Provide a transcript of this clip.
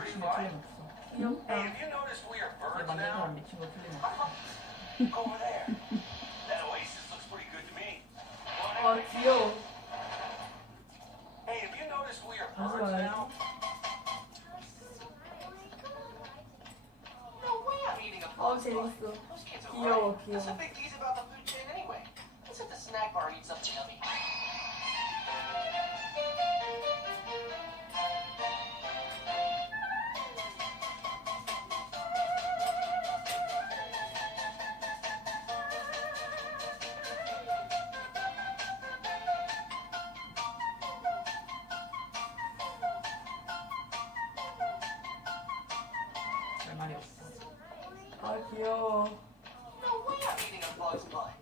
미친 거 틀림없어. 귀엽다. Hey, have you noticed we are 얘 birds 만든 now? 사람 미친 거 틀림없어. Over there. That oasis looks pretty good to me. 아 귀여워. Hey, have you noticed we are 다시 birds now? 와야지. No way I'm eating a 아 bug. 재밌어. Those kids are 귀여워 right. What's the 귀여워. big deal about the food chain anyway? Let's hit the snack bar and eat something yummy. 할 말이 없어. 아 귀여워. No way I'm eating a bug's butt.